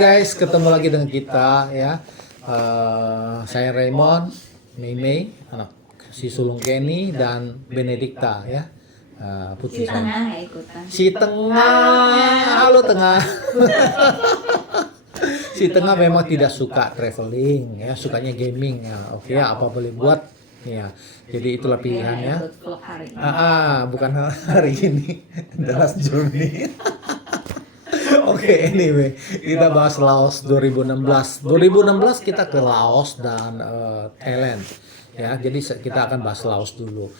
guys, ketemu lagi dengan kita ya. Saya Raymond, Mei, anak si Sulung Kenny dan Benedikta ya. Putri Si tengah ya ikutan. Si tengah, halo tengah. Si tengah memang tidak suka traveling ya, sukanya gaming ya. Oke ya, apa boleh buat ya. Jadi itulah pilihannya. Ikut vlog hari ini. Bukan hari ini. The Last Journey. Oke, anyway, kita bahas Laos 2016. 2016 kita ke Laos dan Thailand. Ya, jadi kita akan bahas Laos dulu.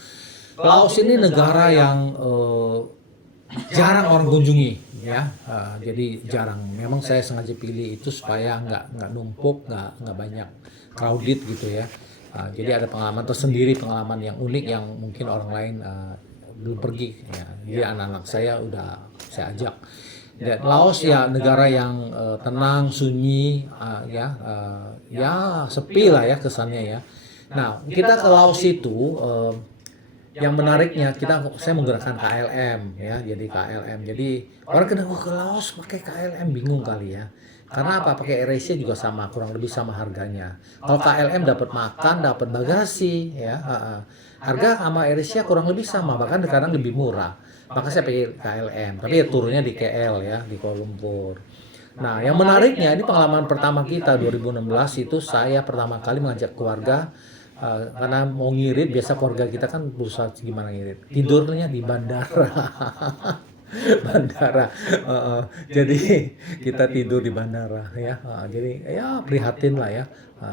Laos ini negara yang jarang orang kunjungi, ya. Jadi jarang. Memang saya sengaja pilih itu supaya nggak numpuk, nggak banyak crowded gitu ya. Jadi ada pengalaman tersendiri, pengalaman yang unik yang mungkin orang lain belum pergi. Ya. Jadi anak-anak saya saya ajak. Dan Laos ya negara yang tenang, sunyi, ya sepi lah ya kesannya ya. Nah kita ke Laos itu yang menariknya saya menggunakan KLM ya, jadi KLM. Jadi orang ke Laos pakai KLM bingung kali ya. Karena apa? Pakai AirAsia juga sama, kurang lebih sama harganya. Kalau KLM dapat makan, dapat bagasi ya. Harga sama AirAsia kurang lebih sama, bahkan kadang lebih murah. Maka saya pakai KLM, tapi ya turunnya di KL ya, di Kuala Lumpur. Nah, yang menariknya ini pengalaman pertama kita 2016 itu saya pertama kali mengajak keluarga karena mau ngirit, biasa keluarga kita kan berusaha gimana ngirit, tidurnya di bandara. Bandara, jadi kita tidur di bandara ya. Jadi ya prihatin lah ya.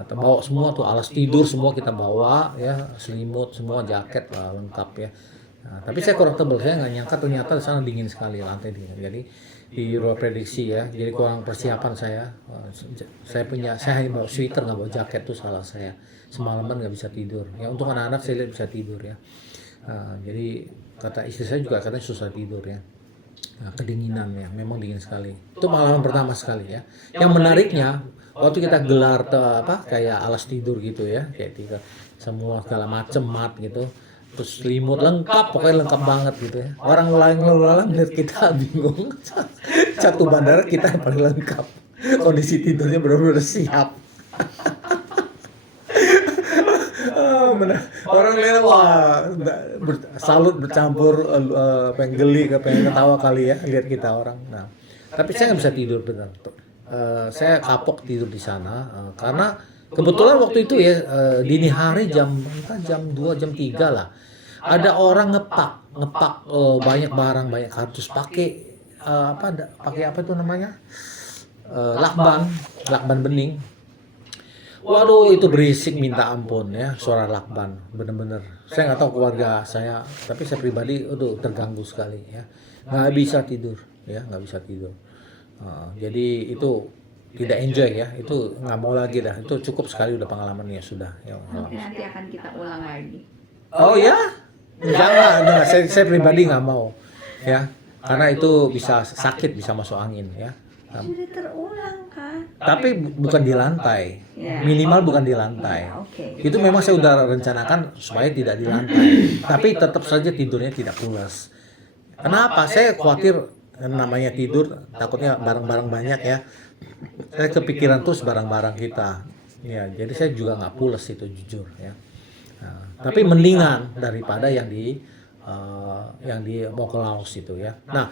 Bawa semua tuh alas tidur semua kita bawa ya, selimut semua, jaket lengkap ya. Tapi saya kurang tebal, saya nggak nyangka ternyata di sana dingin sekali, lantai dingin. Jadi di luar prediksi ya, jadi kurang persiapan saya. Saya hanya bawa sweater, nggak bawa jaket, tuh salah saya. Semalaman nggak bisa tidur. Ya untuk anak-anak saya lihat bisa tidur ya. Jadi kata istri saya juga katanya susah tidur ya. Kedinginan ya, memang dingin sekali. Itu pengalaman pertama sekali ya. Yang menariknya waktu kita gelar kayak alas tidur gitu ya, kayak semua segala macem mat gitu. Terus selimut lengkap, pokoknya lengkap banget gitu ya. Orang lain lihat kita bingung. Satu bandara kita yang paling lengkap. Kondisi tidurnya benar-benar siap. Orang lain salut bercampur, pengen geli, pengen ketawa kali ya lihat kita orang. Nah, tapi saya nggak bisa tidur benar. Saya kapok tidur di sana karena kebetulan waktu itu ya dini hari jam 2 jam 3 lah. Ada orang ngepak banyak barang, banyak kardus pakai apa itu namanya? Lakban bening. Waduh, itu berisik minta ampun ya, suara lakban, bener-bener. Saya nggak tahu keluarga saya, tapi saya pribadi terganggu sekali ya, nggak bisa tidur ya, nggak bisa tidur. Jadi itu tidak enjoy ya, itu nggak mau lagi dah, itu cukup sekali udah pengalamannya sudah. Ya, nanti akan kita ulang lagi. Oh ya, jangan, saya pribadi nggak mau ya, karena itu bisa sakit, bisa masuk angin ya. Sudah terulang kan? Tapi bukan di lantai, minimal bukan di lantai. Itu memang saya udah rencanakan supaya tidak di lantai, tapi tetap saja tidurnya tidak pulas. Kenapa? Saya khawatir namanya tidur, takutnya barang-barang banyak ya. Saya kepikiran terus barang-barang kita. Ya, jadi saya juga nggak pulas itu jujur ya. Tapi mendingan daripada yang di mau ke Laos itu ya. Nah,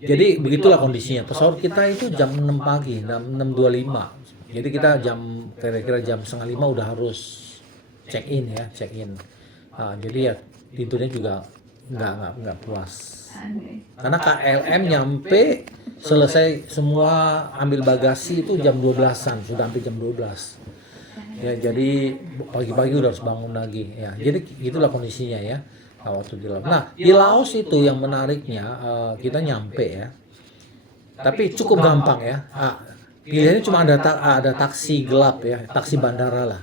jadi begitulah kondisinya. Pesawat kita itu jam 6 pagi, 6.25. Jadi kita kira-kira jam 4:30 udah harus check in. Jadi ya tidurnya juga nggak puas. Karena KLM nyampe selesai semua ambil bagasi itu jam 12-an, sudah hampir jam 12. Ya, jadi pagi-pagi udah harus bangun lagi ya. Jadi gitulah kondisinya ya. Waktu di Laos. Nah, di Laos itu yang menariknya kita nyampe ya. Tapi cukup gampang ya. Pilihannya cuma ada taksi gelap ya, taksi bandara lah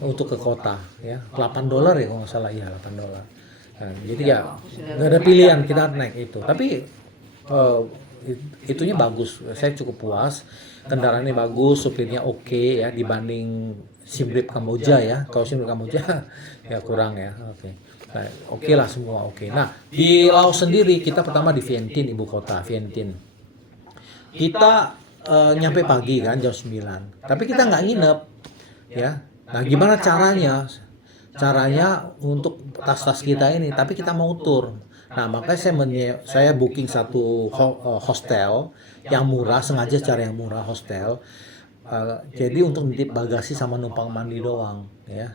untuk ke kota ya. $8 ya kalau nggak salah ya, $8. Nah, jadi ya nggak ada pilihan, kita naik itu. Tapi itunya bagus. Saya cukup puas. Kendaraannya bagus, supirnya oke ya dibanding Siem Reap Kamboja ya. Kalau Siem Reap Kamboja ya kurang ya. Nah, oke lah semua oke. Nah, di Laos sendiri kita pertama di Vientiane, ibu kota Vientiane. Kita nyampe pagi kan jam 9. Tapi kita nggak nginep ya. Nah, gimana caranya? Caranya untuk tas-tas kita ini, tapi kita mau tur. Nah, makanya saya booking satu hostel yang murah, sengaja cari yang murah hostel. Jadi untuk nitip bagasi sama numpang mandi doang ya.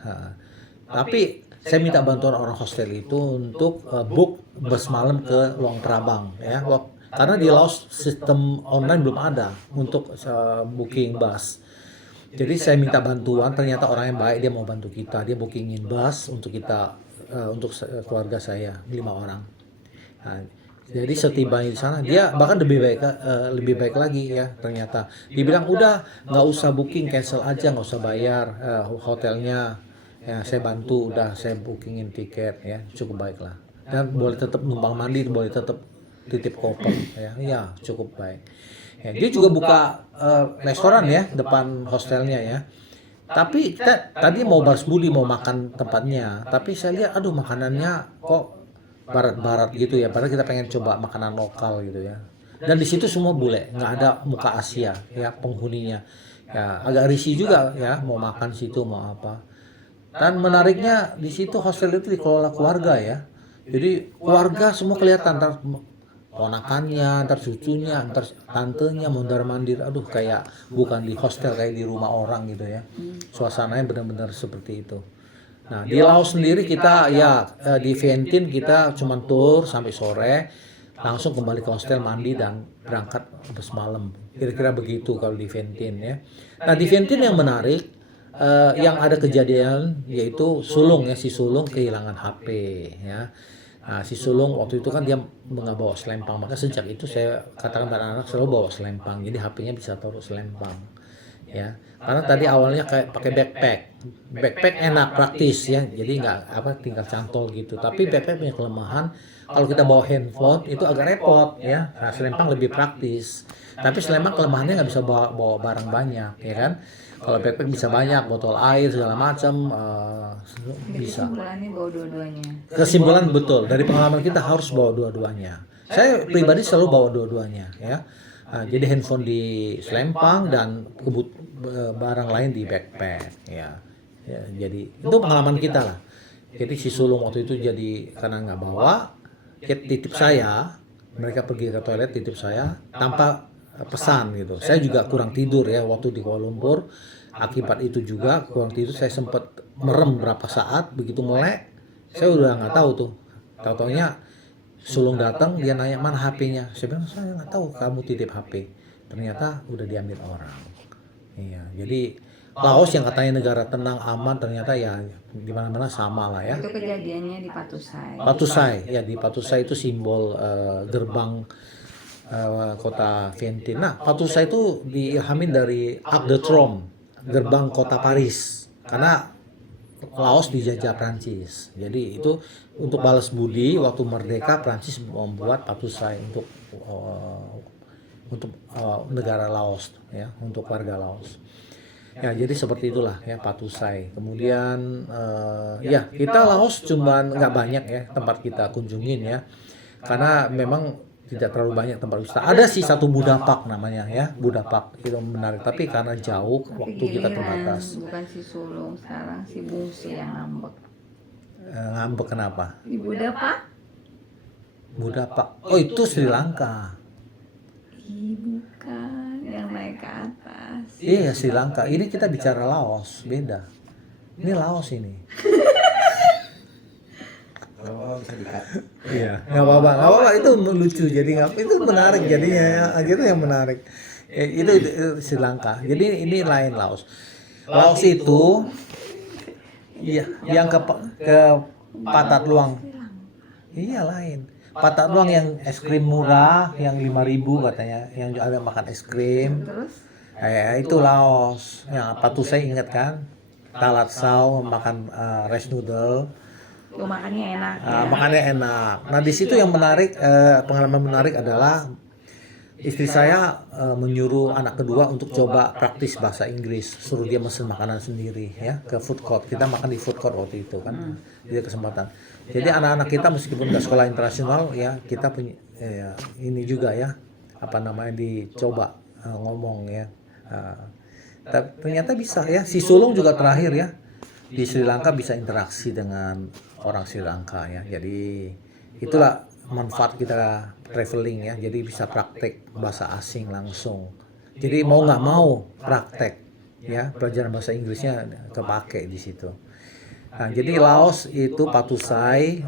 Tapi saya minta bantuan orang hostel itu untuk book bus malam ke Luang Prabang ya. Karena di Laos sistem online belum ada untuk booking bus. Jadi saya minta bantuan, ternyata orang yang baik, dia mau bantu kita, dia bookingin bus untuk kita, untuk keluarga saya 5 orang. Nah, jadi setibanya di sana dia bahkan lebih baik lagi ya, ternyata dia bilang udah nggak usah booking, cancel aja, nggak usah bayar hotelnya ya, saya bantu, udah saya bookingin tiket ya, cukup baik lah, dan boleh tetap numpang mandi, boleh tetap titip koper ya, cukup baik. Ya, dia juga buka restoran ya depan hostelnya ya. Tapi kita tadi mau balas budi mau makan tempatnya, tapi saya lihat aduh makanannya kok barat-barat gitu ya. Padahal kita pengen coba makanan lokal gitu ya. Dan di situ semua bule, nggak ada muka Asia ya penghuninya. Ya agak risih juga ya mau makan situ mau apa. Dan menariknya di situ hostel itu dikelola keluarga ya. Jadi keluarga semua kelihatan, ntar ponakannya, ntar cucunya, ntar tantenya mondar-mandir. Aduh kayak bukan di hostel, kayak di rumah orang gitu ya. Suasananya benar-benar seperti itu. Nah di Laos sendiri kita ya di Vientiane kita cuma tur sampai sore, langsung kembali ke hostel mandi dan berangkat bus malam. Kira-kira begitu kalau di Vientiane ya. Nah di Vientiane yang menarik, yang ada kejadian yaitu sulung ya, si sulung kehilangan HP ya. Nah, si sulung waktu itu kan dia nggak bawa selempang, maka sejak itu saya katakan pada anak selalu bawa selempang, jadi HP-nya bisa taruh selempang ya. Karena tadi awalnya kayak pakai backpack enak, praktis ya, jadi nggak apa tinggal cantol gitu. Tapi backpack punya kelemahan, kalau kita bawa handphone itu agak repot ya. Nah, selempang lebih praktis, tapi selempang kelemahannya nggak bisa bawa barang banyak ya kan. Kalau backpack bisa banyak, botol air segala macam bisa. Kesimpulannya bawa dua-duanya. Kesimpulan betul, dari pengalaman kita harus bawa dua-duanya. Saya pribadi selalu bawa dua-duanya ya. Nah, jadi handphone di selempang dan barang lain di backpack ya. Ya, jadi itu pengalaman kita lah. Jadi si sulung waktu itu jadi karena nggak bawa, dia titip saya, mereka pergi ke toilet titip saya tanpa pesan gitu. Saya juga kurang tidur ya waktu di Kuala Lumpur. Akibat itu juga kurang tidur, saya sempat merem berapa saat, begitu melek saya udah nggak tahu tuh. Tahu-taunya sulung datang, dia nanya mana HP-nya. Saya bilang saya nggak tahu, kamu titip HP. Ternyata udah diambil orang. Iya, jadi Laos yang katanya negara tenang aman, ternyata ya di mana-mana sama lah ya. Itu kejadiannya di Patusai. Patusai ya, di Patusai itu simbol gerbang kota Vientiane. Nah, Patusai itu diilhamin dari Arc de Triomphe, gerbang kota Paris, karena Laos dijajah Prancis. Jadi itu untuk balas budi waktu merdeka Prancis membuat Patusai untuk negara Laos ya, untuk warga Laos. Ya, jadi seperti itulah ya Patusai. Kemudian ya kita Laos cuman nggak banyak ya tempat kita kunjungin ya, karena memang tidak terlalu banyak tempat wisata. Ada sih satu Budapak namanya ya, Budapak itu menarik, tapi karena jauh waktu kita terbatas. Bukan si sulung, sekarang si bungsu yang ngambek. Ngambek kenapa? Di Budapak? Budapak. Oh itu Sri Lanka. Bukan, yang naik ke atas. Iya Sri Lanka. Ini kita bicara Laos, beda. Ini Laos ini. Oh, bisa dikat. Iya, nggak apa-apa, itu lucu, jadi itu menarik jadinya ya, gitu yang menarik. Itu Sri Lanka. Jadi ini lain Laos. Laos itu, iya, yang ke Patat Luang. Iya lain. Patat Luang yang es krim murah, yang 5.000 katanya, yang ada makan es krim. Terus? Itu Laos. Yang Patusai ingat kan? Talat Sao makan rice noodle. Tuh makannya enak ya. Makannya enak. Nah di situ yang menarik, pengalaman menarik adalah istri saya menyuruh anak kedua untuk coba praktis bahasa Inggris, suruh dia mesen makanan sendiri ya ke food court. Kita makan di food court waktu itu kan, jadi kesempatan. Jadi anak-anak kita meskipun nggak sekolah internasional ya, kita punya ini juga ya, apa namanya, dicoba ngomong ya. Ternyata bisa ya. Si sulung juga terakhir ya di Sri Lanka bisa interaksi dengan orang Sri Lanka ya. Jadi itulah manfaat kita traveling ya. Jadi bisa praktek bahasa asing langsung. Jadi mau nggak mau praktek ya, pelajaran bahasa Inggrisnya kepake di situ. Nah, jadi Laos itu Patusai,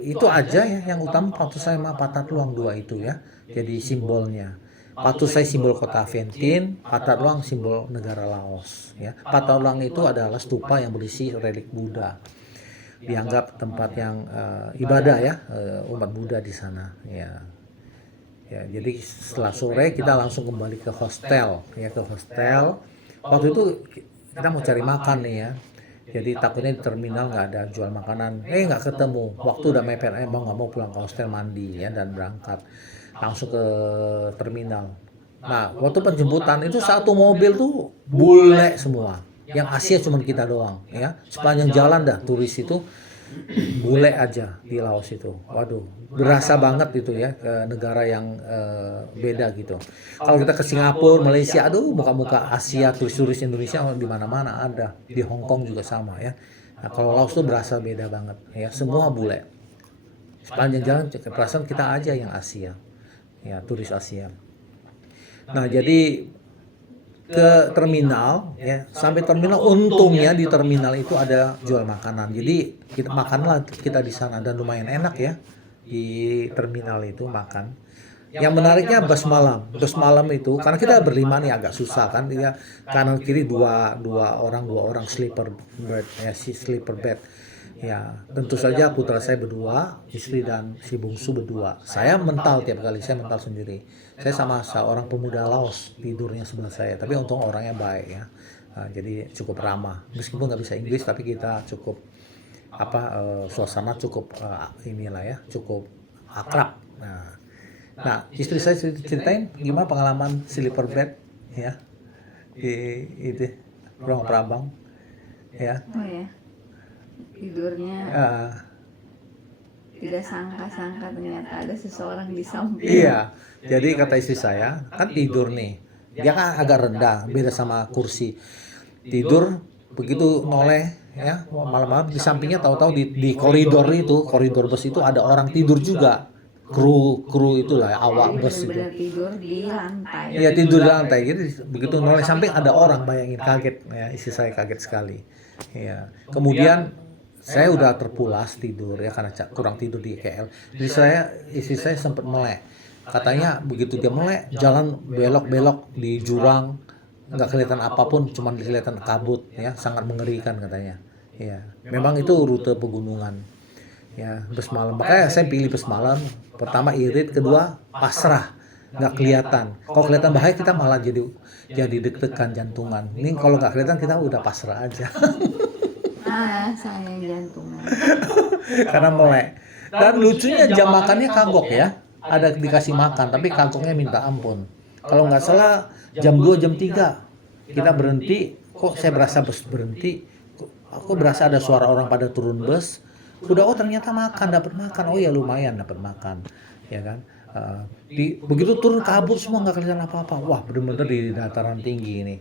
itu aja ya yang utama, Patusai sama Pathatluang dua itu ya. Jadi simbolnya. Patusai simbol kota Vientiane, Pathatluang simbol negara Laos ya. Pathatluang itu adalah stupa yang berisi relik Buddha. Dianggap tempat yang ibadah ya, umat Buddha di sana ya. Ya, jadi setelah sore kita langsung kembali ke hostel ya, ke hostel. Waktu itu kita mau cari makan nih ya. Jadi takutnya di terminal nggak ada jual makanan, nggak ketemu. Waktu udah mepet, mau nggak mau pulang ke hostel mandi ya dan berangkat langsung ke terminal. Nah, waktu penjemputan itu satu mobil tuh bule semua. Yang Asia cuma kita doang ya. Sepanjang jalan dah turis itu bule aja di Laos itu. Waduh, berasa banget itu ya, ke negara yang beda gitu. Kalau kita ke Singapura, Malaysia, aduh muka-muka Asia, turis-turis Indonesia di mana-mana ada. Di Hong Kong juga sama ya. Nah, kalau Laos tuh berasa beda banget ya, semua bule. Sepanjang jalan perasaan kita aja yang Asia. Ya, turis Asia. Nah, jadi ke terminal ya, sampai terminal, untungnya di terminal itu ada jual makanan, jadi kita makanlah kita di sana dan lumayan enak ya di terminal itu makan. Yang menariknya bus malam itu karena kita berlima nih agak susah kan ya, kanan kiri dua orang sleeper bed ya, sleeper bed ya. Tentu saja putra saya berdua, istri dan si bungsu berdua. Saya mental tiap kali, saya mental sendiri. Saya sama seorang pemuda Laos tidurnya sebelah saya, tapi untung orangnya baik ya. Jadi cukup ramah. Meskipun nggak bisa Inggris, tapi kita cukup suasana cukup inilah ya, cukup akrab. Nah, istri saya ceritain gimana pengalaman sleeper bed ya di itu ruang Prabang ya. Oh ya, tidurnya tidak sangka-sangka ternyata ada seseorang di samping. Iya, jadi kata istri saya, kan tidur nih, dia kan agak rendah, beda sama kursi. Tidur, begitu noleh, ya, malam-malam di sampingnya tahu-tahu di koridor bus itu ada orang tidur juga. Kru itulah, awak bus itu. Benar-benar tidur di lantai. Iya, tidur di lantai, jadi begitu noleh samping ada orang, bayangin, kaget, ya, istri saya kaget sekali. Iya, kemudian saya udah terpulas tidur ya karena kurang tidur di KL. Jadi istri saya sempat melek. Katanya begitu dia melek, jalan belok-belok di jurang, nggak kelihatan apapun, cuma kelihatan kabut ya, sangat mengerikan katanya. Ya, memang itu rute pegunungan. Ya, bus malam. Makanya saya pilih bus malam. Pertama irit, kedua pasrah, nggak kelihatan. Kalau kelihatan bahaya kita malah jadi deg-degan jantungan. Ini kalau nggak kelihatan kita udah pasrah aja. Saya jantungan. Karena melek. Dan lucunya jam makannya kagok ya. Ada dikasih makan, tapi kagoknya minta ampun. Kalau nggak salah jam 2, jam 3 kita berhenti. Kok saya berasa bus berhenti? Aku berasa ada suara orang pada turun bus. Ternyata dapat makan. Oh ya lumayan dapat makan, ya kan. Begitu turun kabut semua nggak kelihatan apa-apa. Wah bener-bener di dataran tinggi ini.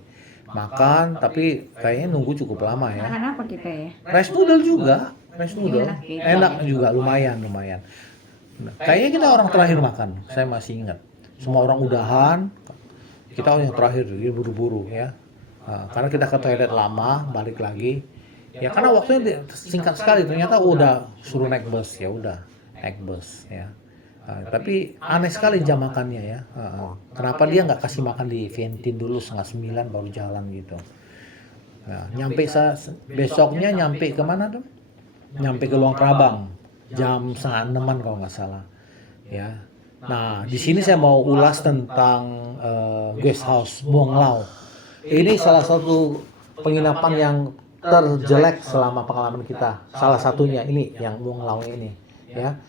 Makan tapi kayaknya nunggu cukup lama ya. Makan apa kita ya? Rice noodle juga, enak juga, lumayan. Nah, kayaknya kita orang terakhir makan, saya masih ingat. Semua orang udahan, kita yang terakhir, jadi buru-buru ya. Karena kita ke toilet lama, balik lagi. Ya karena waktunya singkat sekali, ternyata udah suruh naik bus, ya udah naik bus ya. Tapi aneh sekali jam makannya ya. Kenapa dia nggak kasih makan di Vientiane dulu 8:30 baru jalan gitu. Nah, besoknya nyampe ke mana tuh? Nyampe ke Luang Prabang jam 5:30 kalau nggak salah. Ya. Nah, di sini saya mau ulas tentang guest house Muang Lao. Ini salah satu penginapan yang terjelek selama pengalaman kita. Salah satunya ini yang Muang Lao ini ya.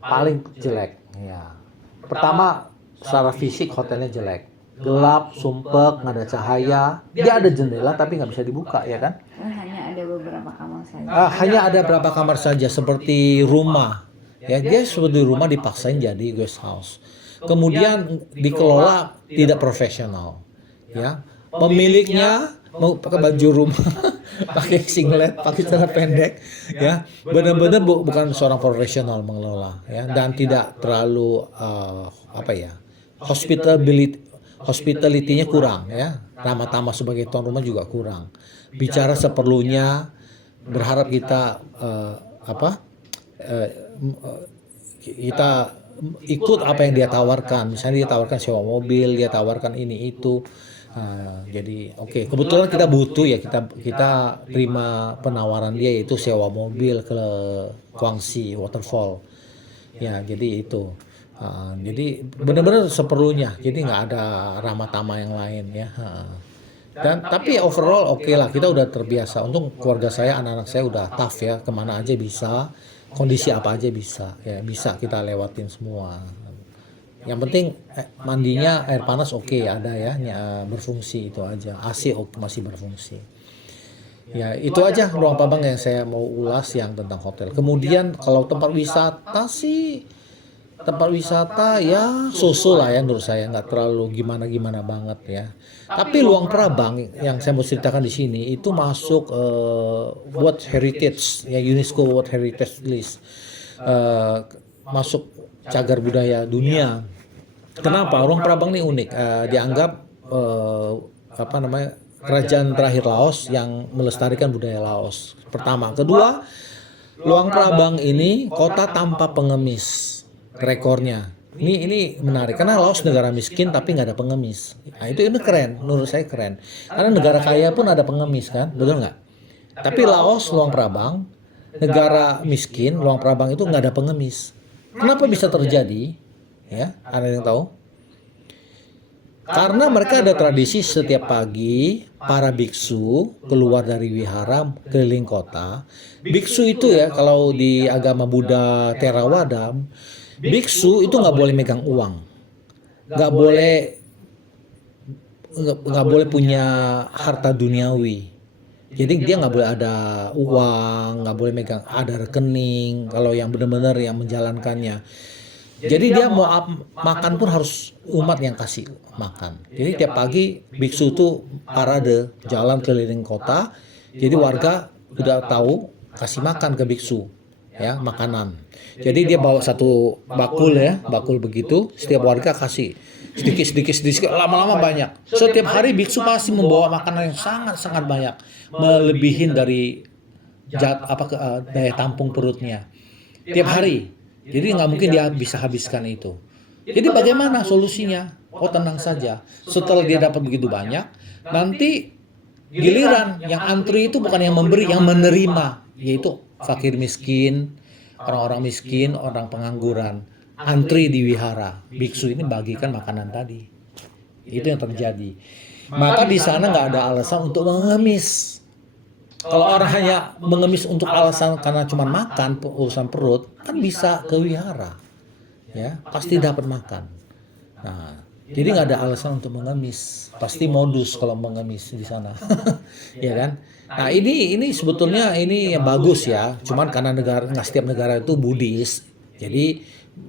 Paling jelek ya. Pertama secara fisik hotelnya jelek, gelap, sumpek, nggak ada cahaya. Dia ada jendela tapi nggak bisa dibuka ya kan. Hanya ada beberapa kamar saja. Hanya ada beberapa kamar saja seperti rumah ya. Dia seperti rumah dipaksain jadi guest house. kemudian dikelola tidak profesional, ya. Pemiliknya mau pakai baju rumah, pakai singlet, pakai celana pendek, ya, benar-benar bukan seorang profesional mengelola, ya, dan tidak terlalu hospitality-nya kurang, ya, ramah tamah sebagai tuan rumah juga kurang, bicara seperlunya, berharap kita kita ikut apa yang dia tawarkan. Misalnya dia tawarkan sewa mobil, dia tawarkan ini itu. Jadi oke. Kebetulan kita butuh ya, kita terima penawaran dia yaitu sewa mobil ke Guangxi Waterfall. Ya, jadi itu. Jadi benar-benar seperlunya. Jadi nggak ada ramah tamah yang lain ya. Dan tapi overall oke lah, kita udah terbiasa. Untung keluarga saya, anak-anak saya udah tough ya, kemana aja bisa, kondisi apa aja bisa, ya bisa kita lewatin semua. Yang penting mandinya air panas oke ada ya, berfungsi itu aja. AC masih berfungsi. Ya itu aja Luang Prabang yang saya mau ulas yang tentang hotel. Kemudian kalau tempat wisata ya so-so lah ya menurut saya, nggak terlalu gimana-gimana banget ya. Tapi Luang Prabang yang saya mau ceritakan di sini itu masuk World Heritage ya, UNESCO World Heritage List, masuk cagar budaya dunia. Kenapa? Luang Prabang ini unik, dianggap kerajaan terakhir Laos yang melestarikan budaya Laos. Pertama, kedua, Luang Prabang ini kota tanpa pengemis. Rekornya ini menarik karena Laos negara miskin tapi nggak ada pengemis. Nah itu keren, menurut saya keren, karena negara kaya pun ada pengemis kan, betul nggak? Tapi Laos, Luang Prabang, negara miskin, Luang Prabang itu nggak ada pengemis. Kenapa bisa terjadi? Ya, ada yang tahu? Karena mereka ada tradisi setiap pagi para biksu keluar dari wihara keliling kota. Biksu itu ya kalau di agama Buddha Theravada, biksu itu nggak boleh megang uang, nggak boleh punya harta duniawi. Jadi dia nggak boleh ada uang, nggak boleh megang ada rekening. Kalau yang benar-benar yang menjalankannya. Jadi dia mau makan pun harus umat yang kasih makan. Jadi tiap pagi biksu itu parade jalan keliling kota. Jadi warga udah tahu kasih makan ke biksu. Ya, makanan. Jadi dia bawa satu bakul ya, bakul begitu, setiap warga kasih sedikit, lama-lama banyak. Setiap hari biksu pasti membawa makanan yang sangat-sangat banyak, melebihin dari daya tampung perutnya. Tiap hari. Jadi nggak mungkin dia bisa habiskan itu. Jadi bagaimana solusinya? Oh tenang saja. Setelah dia dapat begitu banyak, nanti giliran yang antri itu bukan yang memberi, yang menerima, yaitu fakir miskin, orang-orang miskin, orang pengangguran, antri di wihara. Biksu ini bagikan makanan tadi. Itu yang terjadi. Maka di sana nggak ada alasan untuk mengemis. Kalau orang hanya mengemis untuk alasan karena cuma makan, urusan perut, kan bisa ke wihara. Ya, pasti dapat makan. Nah, jadi nggak ada alasan untuk mengemis. Pasti modus kalau mengemis di sana. Ya kan? Nah, ini sebetulnya ini yang bagus ya. Cuman karena nggak setiap negara itu Buddhis. Jadi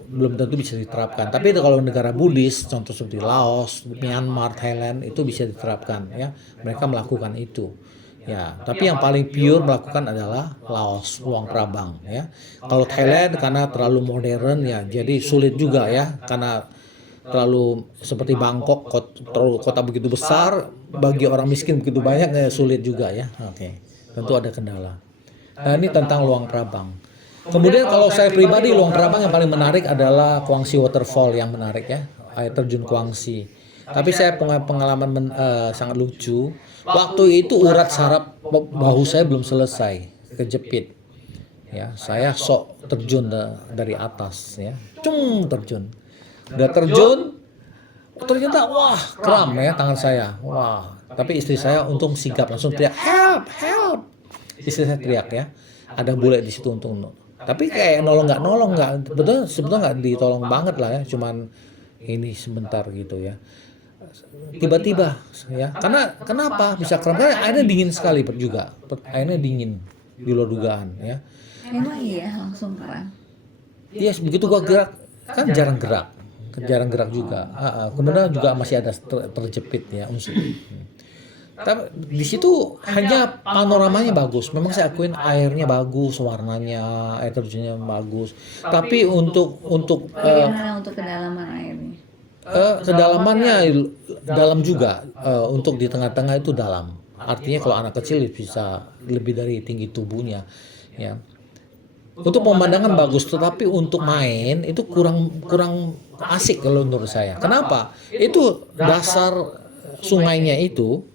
belum tentu bisa diterapkan. Tapi kalau negara Buddhis, contoh seperti Laos, Myanmar, Thailand itu bisa diterapkan ya. Mereka melakukan itu. Ya, tapi yang paling pure melakukan adalah Laos, Luang Prabang ya. Kalau Thailand karena terlalu modern ya, jadi sulit juga ya, karena terlalu seperti Bangkok, kota begitu besar, bagi orang miskin begitu banyak, ya sulit juga ya. Oke, tentu ada kendala. Nah ini tentang Luang Prabang. Kemudian kalau saya pribadi, Luang Prabang yang paling menarik adalah Guangxi Waterfall yang menarik ya, air terjun Guangxi. Tapi saya pengalaman sangat lucu. Waktu itu urat saraf bahu saya belum selesai, kejepit. Ya, saya sok terjun dari atas ya. Terjun. Udah terjun, ternyata wah, kram ya tangan saya. Wah, tapi istri saya untung sigap langsung teriak, "Help, help." Istri saya teriak ya. Ada bule di situ untung. Tapi kayak nolong nggak, sebetulnya nggak ditolong banget lah ya, cuman ini sebentar gitu ya. Tiba-tiba ya, karena kenapa bisa kram? Karena airnya dingin sekali juga, airnya dingin di luar dugaan ya. Emang iya langsung kram. Iya, begitu gua gerak kan jarang gerak jarang gerak juga. Kemudian juga masih ada terjepit ya unsur. Tapi di situ hanya panoramanya bagus. Memang saya akuin airnya bagus, warnanya, air terjunnya bagus. Tapi untuk Bagaimana untuk kedalaman airnya? kedalamannya dalam juga. Untuk di tengah-tengah itu dalam. Artinya kalau anak kecil bisa lebih dari tinggi tubuhnya, ya. Untuk pemandangan bagus, tetapi untuk main itu kurang asik kalau menurut saya. Kenapa? Itu dasar sungainya itu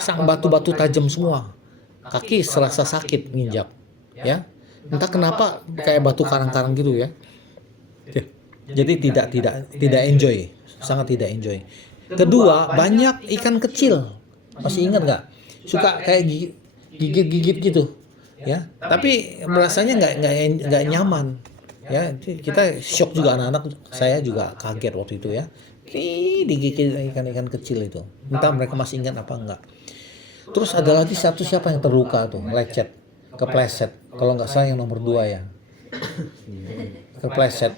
sang batu-batu tajam semua. Kaki serasa sakit nginjak, ya. Entah kenapa kayak batu karang-karang gitu ya. Jadi tidak enjoy, sangat tidak enjoy. Kedua, banyak ikan kecil. Masih ingat nggak? Suka kayak gigit-gigit gitu, ya. Tapi rasanya nggak nyaman, ya. Kita shock juga, anak-anak saya juga kaget waktu itu ya. Digigit ikan-ikan kecil itu. Entah mereka masih ingat apa enggak. Terus ada lagi satu, siapa yang terluka tuh, lecet, kepleset. Kalau nggak salah yang nomor 2 ya, kepleset.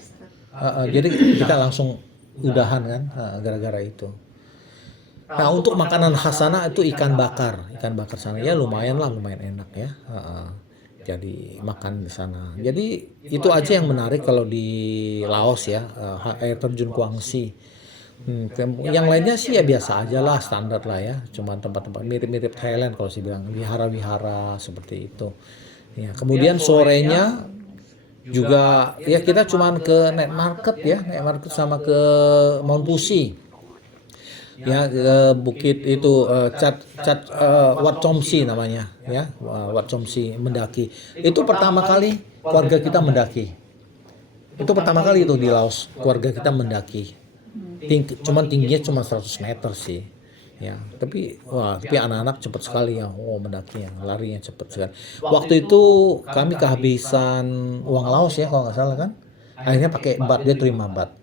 Jadi kita langsung udahan kan, gara-gara itu. Nah, untuk makanan khas sana itu ikan bakar sana ya, lumayan enak ya. Jadi makan di sana. Jadi itu aja yang menarik kalau di Laos ya, air terjun Guangxi. Yang lainnya sih ya biasa aja lah, standar lah ya. Cuma tempat-tempat mirip-mirip Thailand kalau saya bilang, wihara-wihara seperti itu. Ya, kemudian sorenya juga ya kita cuman ke night market sama ke Mount Fuji. Ya, bukit itu Wat Chom Si namanya ya, Wat Chom Si mendaki. Itu pertama kali keluarga kita mendaki. Itu pertama kali itu di Laos keluarga kita mendaki. Tingginya cuma 100 meter sih. Ya, tapi anak-anak cepat sekali ya, mendaki ya, larinya cepat sekali. Waktu itu kami kehabisan uang Laos ya kalau nggak salah kan. Akhirnya pakai bat, dia terima bat.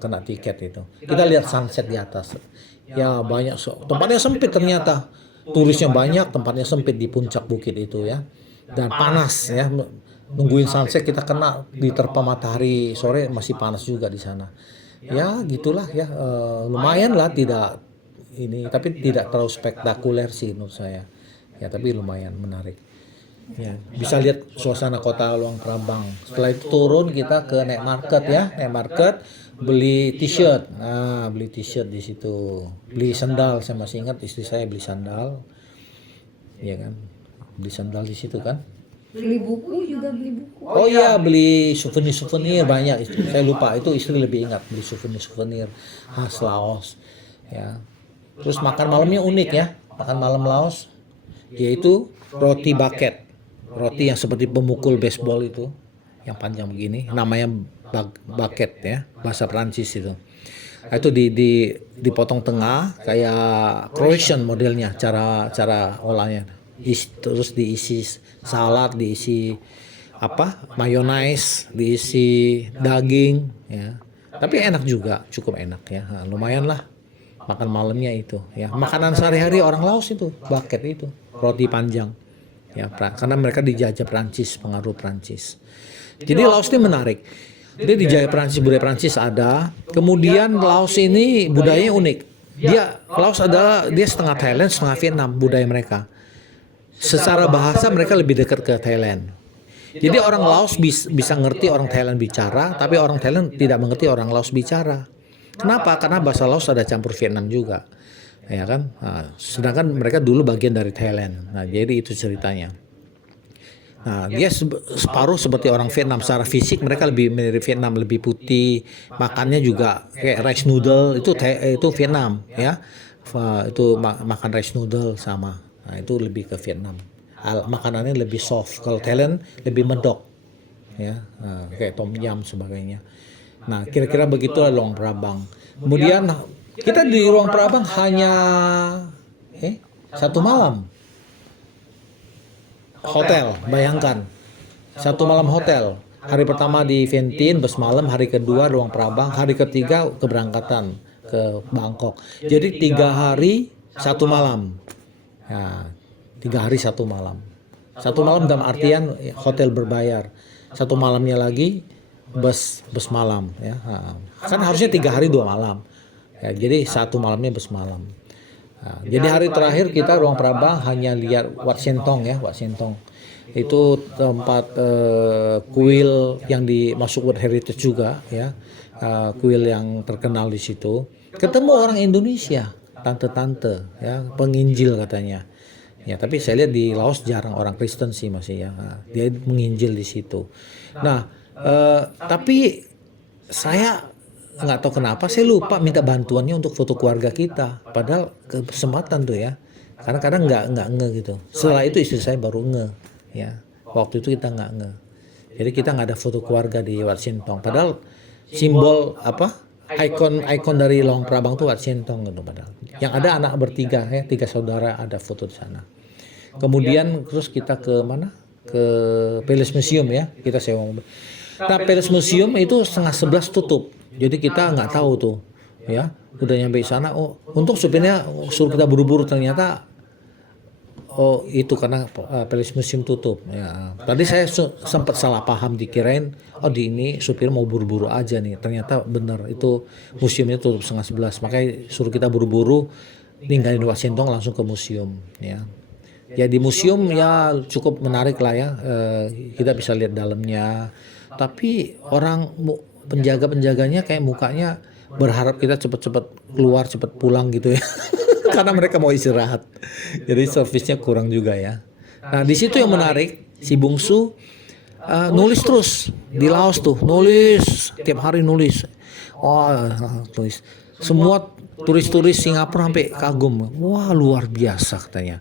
Kena tiket itu. Kita lihat sunset di atas. Ya banyak, tempatnya sempit ternyata. Turisnya banyak, tempatnya sempit di puncak bukit itu ya. Dan panas ya. Nungguin sunset kita kena diterpa matahari sore, masih panas juga di sana. Ya gitulah ya, lumayan lah, tapi tidak terlalu spektakuler sih menurut saya. Ya tapi lumayan menarik. Ya, bisa lihat suasana kota Luang Prabang. Setelah itu turun kita ke night market ya, beli t-shirt. Nah, beli t-shirt di situ. Beli sandal, saya masih ingat istri saya beli sandal. Iya kan? Beli sandal di situ kan? Beli buku juga, beli buku. Oh iya, beli souvenir banyak. Saya lupa, itu istri lebih ingat, beli souvenir khas Laos. Ya. Terus makan malamnya unik ya. Makan malam Laos yaitu roti bucket. Roti yang seperti pemukul baseball itu, yang panjang begini, namanya bucket ya, bahasa Prancis itu. Nah, itu dipotong tengah kayak croissant modelnya, cara olahnya. Terus diisi salad, diisi mayonnaise, diisi daging ya. Tapi enak juga, cukup enak ya. Nah, lumayan lah makan malamnya itu ya. Makanan sehari-hari orang Laos itu bucket itu, roti panjang. Ya, karena mereka dijajah Prancis, pengaruh Prancis. Jadi Laos ini menarik. Jadi dijajah Prancis, budaya Prancis ada. Kemudian Laos ini budayanya unik. Laos dia setengah Thailand, setengah Vietnam budaya mereka. Secara bahasa mereka lebih dekat ke Thailand. Jadi orang Laos bisa ngerti orang Thailand bicara, tapi orang Thailand tidak mengerti orang Laos bicara. Kenapa? Karena bahasa Laos ada campur Vietnam juga. Ya kan? Nah, sedangkan mereka dulu bagian dari Thailand. Nah, jadi itu ceritanya. Nah, dia separuh seperti orang Vietnam secara fisik, mereka lebih mirip Vietnam, lebih putih, makannya juga kayak rice noodle, itu Vietnam ya. Itu makan rice noodle sama. Nah, itu lebih ke Vietnam. Makanannya lebih soft. Kalau Thailand lebih medok. Ya, kayak tom yum sebagainya. Nah, kira-kira begitulah Luang Prabang. Kemudian kita di Luang Prabang hanya 1 malam. Hotel, bayangkan. 1 malam hotel. Hari pertama di Vientiane, bus malam, hari kedua Luang Prabang, hari ketiga keberangkatan ke Bangkok. Jadi 3 hari 1 malam. Ya, 3 hari 1 malam. 1 malam dalam artian hotel berbayar. 1 malamnya lagi bus malam ya. Kan harusnya 3 hari 2 malam. Ya, jadi 1 malamnya bus malam. Nah, jadi hari terakhir kita Ruang Prabang hanya lihat Wat Sentong ya, Wat Sentong. Itu tempat kuil yang dimasuk World Heritage juga ya. Kuil yang terkenal di situ. Ketemu orang Indonesia, tante-tante ya, penginjil katanya. Ya, tapi saya lihat di Laos jarang orang Kristen sih masih ya. Nah, dia menginjil di situ. Nah, tapi saya nggak tahu kenapa saya lupa minta bantuannya untuk foto keluarga kita. Padahal kesempatan tuh ya. Karena kadang nggak nge gitu. Setelah itu istri saya baru nge ya. Waktu itu kita nggak nge. Jadi kita nggak ada foto keluarga di Wat Sentong. Padahal simbol apa? Ikon dari Long Prabang tuh Wat Sentong gitu padahal. Yang ada anak bertiga ya, 3 saudara ada foto di sana. Kemudian terus kita ke mana? Ke Palace Museum ya. Kita sewa mobil. Nah, Palace Museum itu 10:30 tutup. Jadi kita nggak tahu tuh ya. Udah nyampe di sana, oh untung supirnya suruh kita buru-buru, ternyata oh itu karena Palace Museum tutup ya. Tadi saya sempat salah paham, dikirain oh di ini supir mau buru-buru aja nih. Ternyata benar itu museumnya tutup 10:30. Makanya suruh kita buru-buru ninggalin Wat Sentong langsung ke museum ya. Ya di museum ya cukup menarik lah ya. Kita bisa lihat dalamnya. Tapi orang penjaga-penjaganya kayak mukanya berharap kita cepat-cepat keluar, cepat pulang gitu ya. Karena mereka mau istirahat. Jadi servisnya kurang juga ya. Nah, di situ yang menarik, si bungsu nulis terus di Laos tuh, nulis tiap hari nulis. Oh, tulis. Semua turis-turis Singapura sampai kagum. Wah, luar biasa katanya.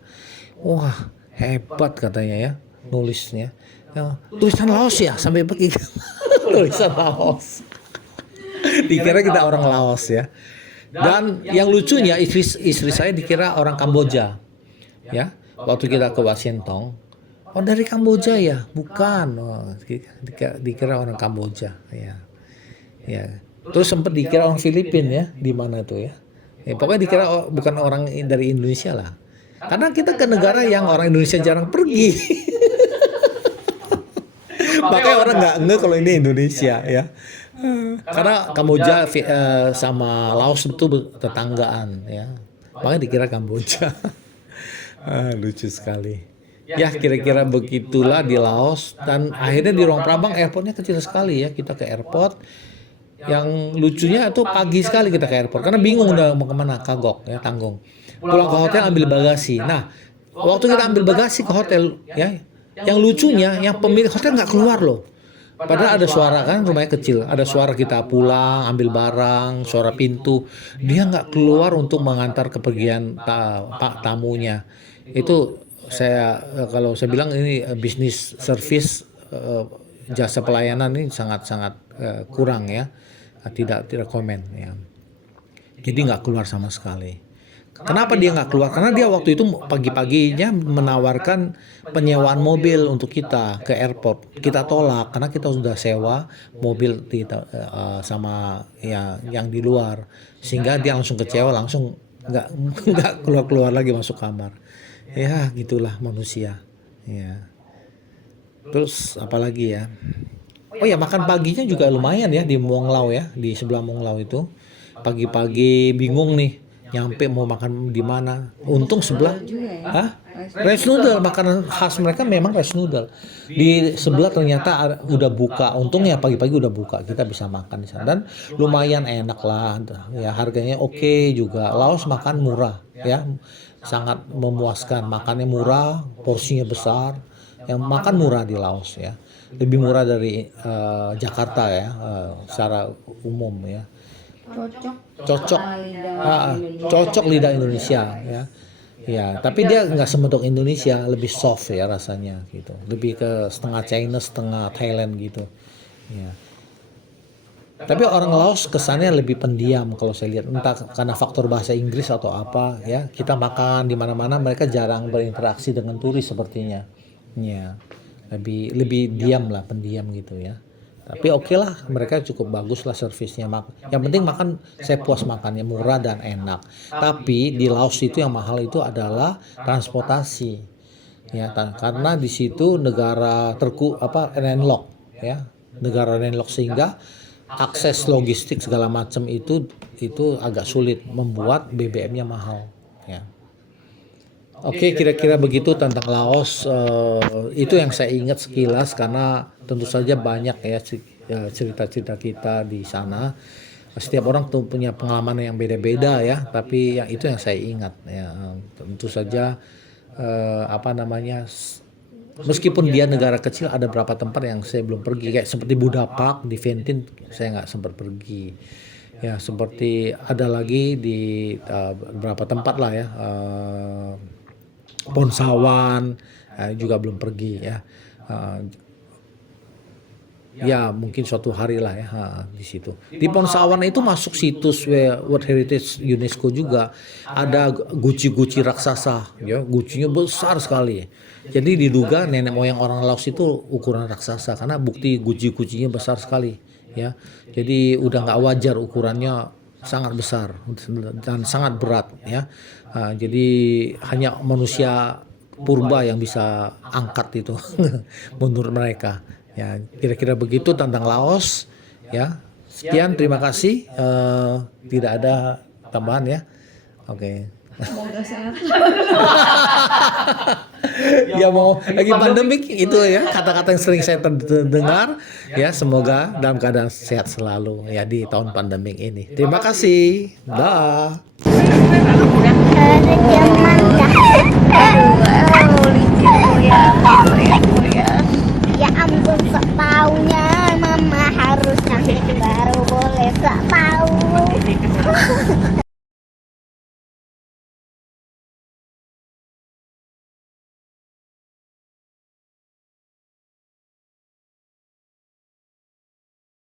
Wah, hebat katanya ya nulisnya. Ya, tulisan Laos ya sampai begitu. Tulisan Laos. Dikira kita orang Laos ya. Dan yang lucunya istri saya dikira orang Kamboja. Ya, waktu kita ke Wat Sentong, oh dari Kamboja ya? Bukan. Oh, dikira orang Kamboja ya. Ya. Terus sempat dikira orang Filipina ya, di mana tuh ya. Ya pokoknya dikira bukan orang dari Indonesia lah. Karena kita ke negara yang orang Indonesia jarang pergi. Makanya orang nggak nge kalau ini Indonesia ya. Karena Kamboja sama Laos itu tetanggaan ya. Makanya dikira Kamboja. Lucu sekali. Ya kira-kira begitulah di Laos. Dan akhirnya di Ruang Prabang airportnya kecil sekali ya. Kita ke airport. Yang lucunya itu pagi sekali kita ke airport. Karena bingung udah mau kemana, kagok ya, tanggung. Pulang ke hotel ambil bagasi. Nah waktu kita ambil bagasi ke hotel ya. Yang lucunya yang pemilik hotel nggak keluar loh. Padahal ada suara kan, rumahnya kecil. Ada suara kita pulang, ambil barang, suara pintu. Dia nggak keluar untuk mengantar kepergian tamunya. Itu kalau saya bilang ini bisnis service, jasa pelayanan ini sangat-sangat kurang ya. Tidak komen ya. Jadi nggak keluar sama sekali. Kenapa dia nggak keluar? Karena dia waktu itu pagi-paginya menawarkan penyewaan mobil untuk kita ke airport. Kita tolak karena kita sudah sewa mobil sama ya yang di luar, sehingga dia langsung kecewa, langsung nggak keluar lagi masuk kamar. Ya gitulah manusia. Ya. Terus apalagi ya? Oh ya makan paginya juga lumayan ya di Muang Lau ya, di sebelah Muang Lau itu. Pagi-pagi bingung nih. Nyampe mau makan di mana? Untung sebelah, hah? Rice noodle, makanan khas mereka memang rice noodle. Di sebelah ternyata udah buka. Untungnya pagi-pagi udah buka, kita bisa makan di sana. Dan lumayan enak lah, ya harganya oke juga. Laos makan murah, ya sangat memuaskan. Makannya murah, porsinya besar. Yang makan murah di Laos ya, lebih murah dari Jakarta ya, secara umum ya. Cocok lidah Indonesia ya. Ya, tapi dia nggak semedok Indonesia, lebih soft ya rasanya gitu. Lebih ke setengah China, setengah Thailand gitu. Ya. Tapi orang Laos kesannya lebih pendiam kalau saya lihat, entah karena faktor bahasa Inggris atau apa ya. Kita makan di mana-mana, mereka jarang berinteraksi dengan turis sepertinya. Ya. Lebih diam lah, pendiam gitu ya. Tapi oke lah, mereka cukup bagus lah servisnya. Yang penting makan, saya puas makannya, murah dan enak. Tapi di Laos itu yang mahal itu adalah transportasi. Ya, karena di situ negara landlocked ya. negara landlocked, sehingga akses logistik segala macam itu agak sulit, membuat BBM-nya mahal ya. Oke, kira-kira begitu tentang Laos. Itu yang saya ingat sekilas, karena tentu saja banyak ya cerita-cerita kita di sana. Setiap orang tuh punya pengalaman yang beda-beda ya, tapi yang itu yang saya ingat ya. Tentu saja meskipun dia negara kecil, ada beberapa tempat yang saya belum pergi, kayak seperti Buddha Park di Vientiane saya nggak sempat pergi ya. Seperti ada lagi di beberapa tempat lah ya, Ponsawan juga belum pergi ya. Ya mungkin suatu hari lah ya di situ. Di Ponsawan itu masuk situs World Heritage UNESCO juga. Ada guci-guci raksasa ya, gucinya besar sekali. Jadi diduga nenek moyang orang Laos itu ukuran raksasa, karena bukti guci-gucinya besar sekali ya. Jadi udah nggak wajar, ukurannya sangat besar dan sangat berat ya. Jadi hanya manusia purba yang bisa angkat itu menurut mereka. Ya, kira-kira begitu tentang Laos ya. Sekian, terima kasih. Tidak ada tambahan ya. Oke. Semoga sehat. Ya mau lagi pandemik itu ya, kata-kata yang sering saya dengar ya. Semoga dalam keadaan sehat selalu ya di tahun pandemik ini. Terima kasih. Dah.